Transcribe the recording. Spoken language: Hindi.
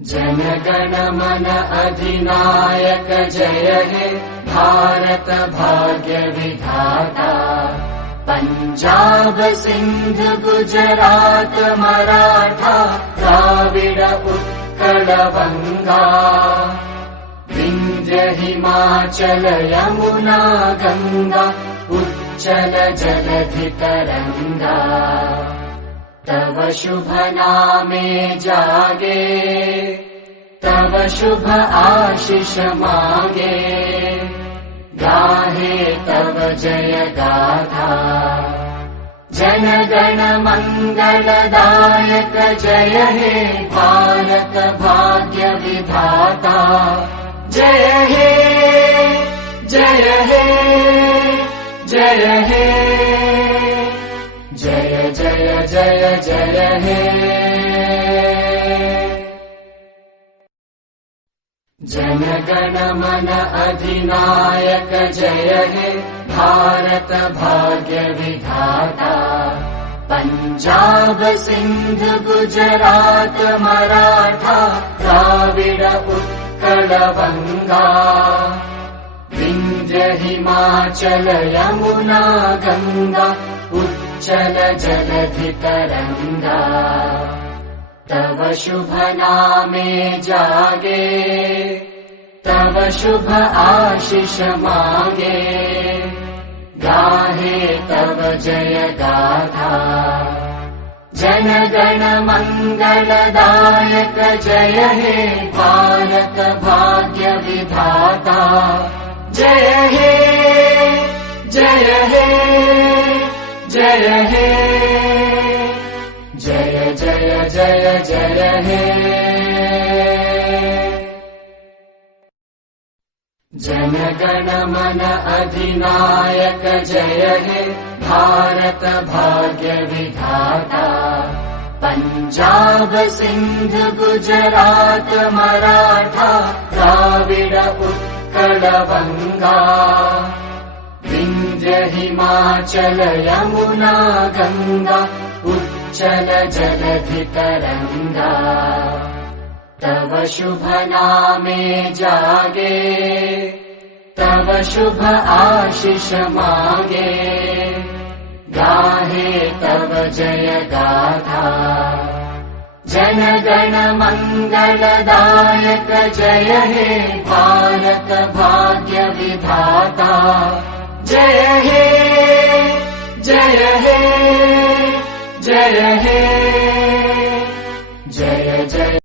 जन गण मन अधिनायक जय हे भारत भाग्य विधाता। पंजाब सिंध गुजरात मराठा द्राविड उत्कल बंगा। विंध्य हिमाचल यमुना गंगा उच्चल जलधि तरंगा। तव शुभ नामे जागे तव शुभ आशीष मागे। गाहे तव जय गाथा जन गण मंगलदायक जय हे भारत भाग्य विधाता। जय हे जय हे जय हे जय जय जय जय हे। जन गण मन अधिनायक जय हे भारत भाग्य विधाता। पंजाब सिंध गुजरात मराठा द्राविड उत्कल बंगा। विंध्य हिमाचल यमुना गंगा उच्चल जलधि तरंगा। तव शुभ नामे जागे तव शुभ आशीष मागे। गाहे तव जय गाथा जन गण मंगलदायक जय हे भारत भाग्य विधाता। जय हे जय हे जय हे जय जय जय जय हे। जन गण मन अधिनायक जय हे भारत भाग्य विधाता। पंजाब सिंध गुजरात मराठा द्राविड उत्कल बंगा। विंध्य हिमाचल यमुना गंगा उच्चल जलधि तरंगा। तव शुभ नामे जागे तव शुभ आशीष मागे। गाहे तव जय गाथा जन गण मंगलदायक जय हे भारत भाग्य विधाता। जय हे जय हे जय हे